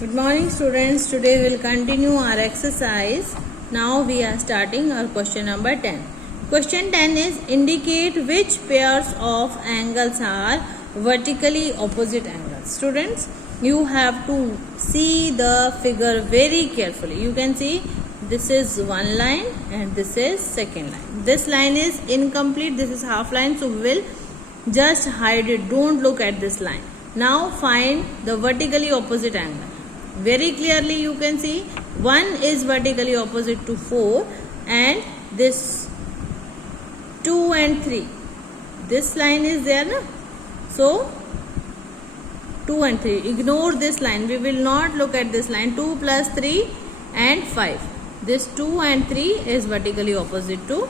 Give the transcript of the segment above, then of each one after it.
Good morning students. Today we will continue our exercise. Now we are starting our question number 10. Question 10 is indicate which pairs of angles are vertically opposite angles. Students, you have to see the figure very carefully. You can see this is one line and this is second line. This line is incomplete. This is half line. So we will just hide it. Don't look at this line. Now find the vertically opposite angle. Very clearly you can see 1 is vertically opposite to 4 and this 2 and 3. This line is there na? So 2 and 3. Ignore this line. We will not look at this line. 2 plus 3 and 5. This 2 and 3 is vertically opposite to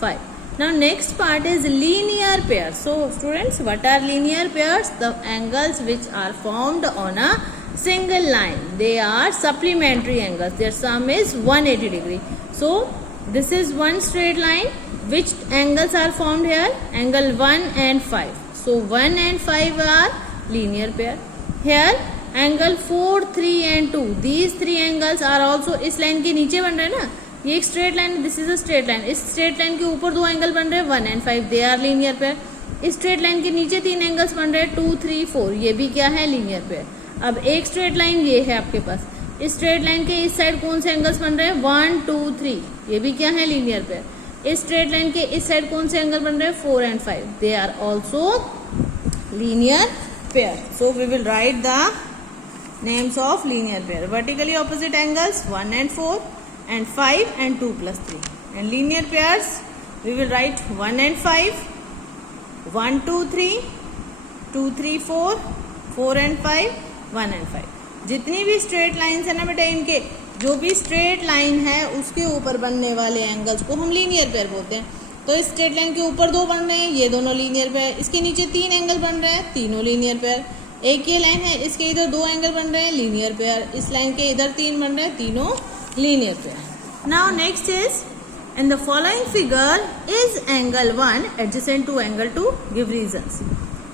5. Now next part is linear pairs. So students, what are linear pairs? The angles which are formed on a single line. They are supplementary angles. Their sum is 180 degree. So this is one straight line. Which angles are formed here? Angle 1 and 5. So 1 and 5 are linear pair. Here angle 4, 3 and 2. These three angles are also इस line के नीचे बन रहे हैं ना. ये एक straight line, this is a straight line. इस स्ट्रेट लाइन के ऊपर दो एंगल बन रहे हैं 1 and 5. They are linear pair. इस स्ट्रेट लाइन के नीचे तीन एंगल्स बन रहे हैं 2, 3, 4. ये भी क्या है? Linear pair. अब एक स्ट्रेट लाइन ये है आपके पास. इस स्ट्रेट लाइन के इस साइड कौन से एंगल्स बन रहे हैं? 1, 2, 3. ये भी क्या है? Linear pair. इस स्ट्रेट लाइन के इस साइड कौन से एंगल बन रहे हैं? 4 and 5. They are also linear pair. So we will write the names of linear pair. Vertically opposite angles 1 and 4 and 5 and 2 plus 3. And linear pairs we will write 1 and 5, 1, 2, 3, 2, 3, 4, 4 and 5, 1 and 5. जितनी भी straight lines है ना बेटा, इनके जो भी straight line है उसके ऊपर बनने वाले एंगल्स को हम लीनियर पेयर बोलते हैं. तो इस स्ट्रेट लाइन के ऊपर दो बन रहे हैं, ये दोनों लीनियर पेयर. इसके नीचे तीन एंगल बन रहे हैं, तीनों लीनियर पेयर. एक ये लाइन है, इसके इधर दो एंगल बन रहे हैं, लीनियर पेयर. इस लाइन के इधर तीन बन रहे हैं, तीनों linear pair. Now next is in the following figure is angle 1 adjacent to angle 2. Give reasons.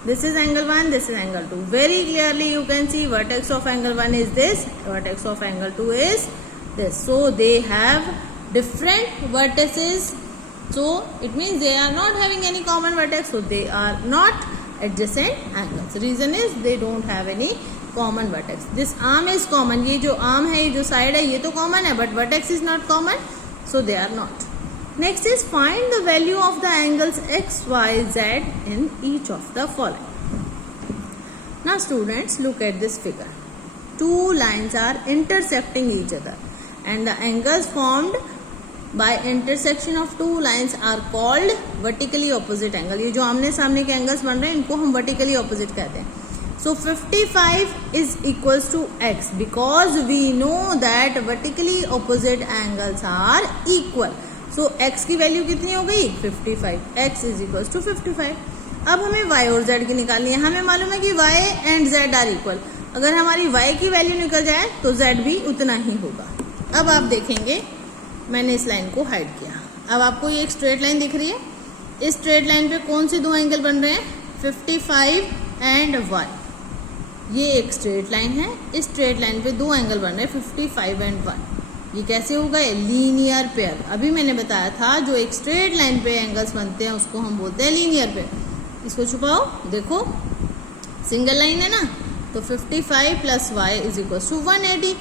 This is angle 1, this is angle 2. Very clearly you can see vertex of angle 1 is this, vertex of angle 2 is this. So they have different vertices. So it means they are not having any common vertex. So they are not adjacent angles. Reason is they don't have any common vertex. This arm is common. ये जो arm है, ये जो side है, ये तो common है, but vertex is not common. So they are not. Next is find the value of the angles x, y, z in each of the following. Now students, look at this figure. Two lines are intersecting each other and the angles formed by intersection of two lines are called vertically opposite angle. ये जो आमने सामने के angles बन रहे हैं इनको हम vertically opposite कहते हैं. So 55 is equals to x because we know that vertically opposite angles are equal. So x की वैल्यू कितनी हो गई? 55. x is equals to 55. अब हमें y और z की निकालनी है. हमें मालूम है कि y and z are equal. अगर हमारी y की वैल्यू निकल जाए तो z भी उतना ही होगा. अब आप देखेंगे मैंने इस लाइन को हाइड किया. अब आपको ये एक स्ट्रेट लाइन दिख रही है. इस स्ट्रेट लाइन पे कौन से दो एंगल बन रहे हैं? 55 एंड 1. ये एक स्ट्रेट लाइन है. इस स्ट्रेट लाइन पे दो एंगल बन रहे हैं 55 एंड 1. ये कैसे हो गए? Linear pair. अभी मैंने बताया था जो एक स्ट्रेट लाइन पे एंगल्स बनते हैं उसको हम बोलते हैं लीनियर पेयर. इसको छुपाओ. देखो सिंगल लाइन है ना, तो 55 plus y is equal to 180.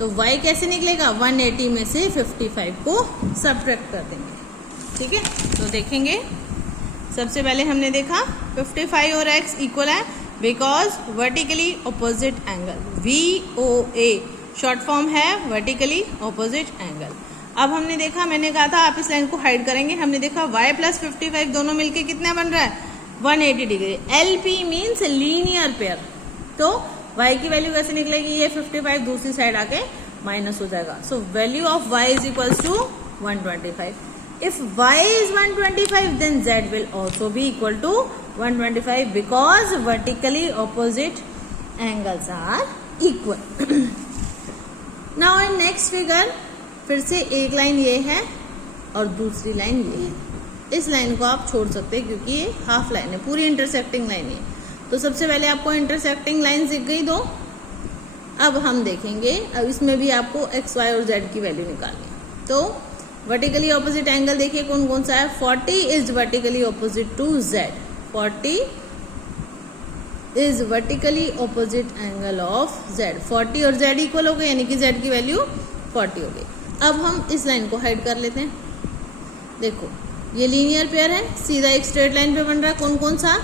तो y कैसे निकलेगा? 180 में से 55 को सब्ट्रैक्ट कर देंगे. ठीक है, तो देखेंगे. सबसे पहले हमने देखा 55 और x इक्वल है because vertically opposite angle. VOA short form है वर्टिकली ऑपोजिट एंगल. अब हमने देखा, मैंने कहा था आप इस लाइन को हाइड करेंगे. हमने देखा y प्लस 55 दोनों मिलके कितना बन रहा है? 180 degree. LP means linear pair. तो y की वैल्यू कैसे निकलेगी? ये 55 दूसरी साइड आके माइनस हो जाएगा. So value of y is equals to 125. If y is 125 then z will also be equal to 125 because vertically opposite angles are equal. Now in next figure फिर से एक लाइन ये है और दूसरी लाइन ये है. इस लाइन को आप छोड़ सकते हैं क्योंकि ये हाफ लाइन है, पूरी इंटरसेक्टिंग लाइन है. तो सबसे पहले आपको इंटरसेक्टिंग लाइन दिख गई दो. अब हम देखेंगे, अब इसमें भी आपको एक्स वाई और जेड की वैल्यू निकालनी है। तो वर्टिकली ऑपोजिट एंगल देखिए कौन कौन सा है। 40 is vertically opposite to Z, 40 is vertically opposite angle of Z. 40 और जेड इक्वल हो गए, यानी कि जेड की वैल्यू 40 हो गई। अब हम इस लाइन को हाइड कर लेते हैं। देखो ये लीनियर पेयर है, सीधा एक स्ट्रेट लाइन पे बन रहा है। कौन कौन सा?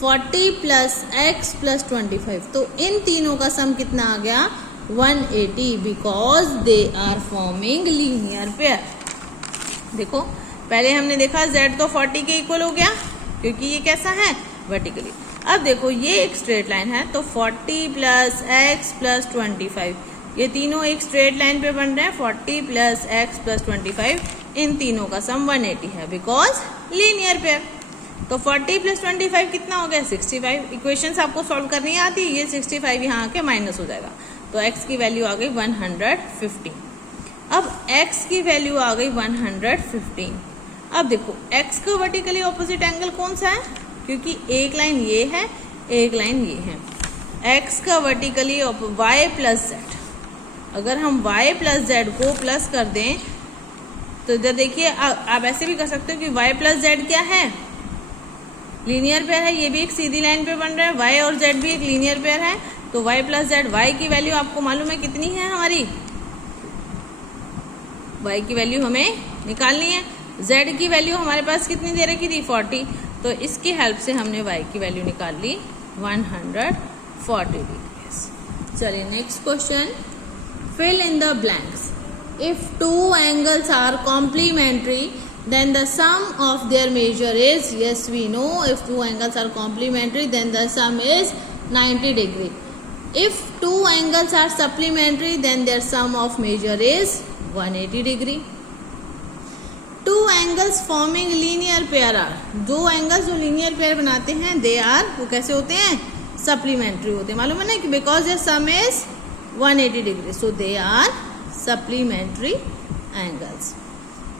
40 प्लस एक्स प्लस 25। तो इन तीनों का सम कितना आ गया? 180, because they are forming linear pair. देखो पहले हमने देखा z तो 40 के इक्वल हो गया, क्योंकि ये कैसा है? वर्टिकली। अब देखो ये एक स्ट्रेट लाइन है, तो 40 प्लस एक्स प्लस 25, ये तीनों एक स्ट्रेट लाइन पे बन रहे हैं। 40 प्लस एक्स प्लस 25, इन तीनों का सम 180 है, बिकॉज लीनियर पेयर। तो 40 प्लस 25 कितना हो गया? 65। इक्वेशंस आपको सॉल्व करनी आती है, ये 65 यहाँ आके माइनस हो जाएगा, तो x की वैल्यू आ गई 115। अब x की वैल्यू आ गई 115। अब देखो x का वर्टिकली ऑपोजिट एंगल कौन सा है? क्योंकि एक लाइन ये है, एक लाइन ये है। x का वर्टिकली y प्लस z, अगर हम y प्लस z को प्लस कर दें तो इधर देखिए, आप ऐसे भी कर सकते हो कि y प्लस z क्या है? लीनियर पेयर है, ये भी एक सीधी लाइन पे बन रहा है। y और z भी एक लीनियर पेयर है, तो y प्लस z, y की वैल्यू आपको मालूम है कितनी है हमारी? y की वैल्यू हमें निकालनी है। z की वैल्यू हमारे पास कितनी दे रखी थी? 40। तो इसकी हेल्प से हमने y की वैल्यू निकाल ली 140 डिग्री। चलिए next question, fill in the blanks. If two angles are complementary, then the sum of their measure is, yes we know, if two angles are complementary, then the sum is 90 degree. If two angles are supplementary, then their sum of measure is 180 degree. Two angles forming linear pair are, दो angles जो linear pair बनाते हैं, they are, वो कैसे होते हैं? Supplementary होते हैं। मालूम है ना कि because their sum is 180 degree, so they are supplementary angles.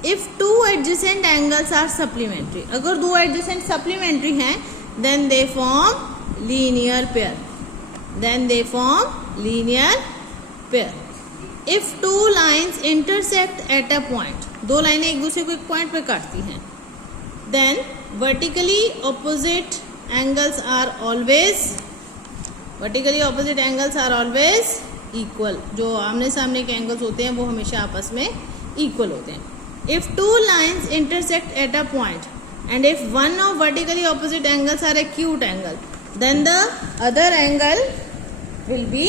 If two adjacent angles are supplementary, अगर दो adjacent supplementary हैं, then they form linear pair. Then they form linear pair. If two lines intersect at a point, दो लाइनें एक दूसरे को एक point पे काटती हैं, then vertically opposite angles are always equal. जो आमने सामने के एंगल्स होते हैं वो हमेशा आपस में इक्वल होते हैं। If two lines intersect at a point and if one of vertically opposite angles are acute angle, then the other angle will B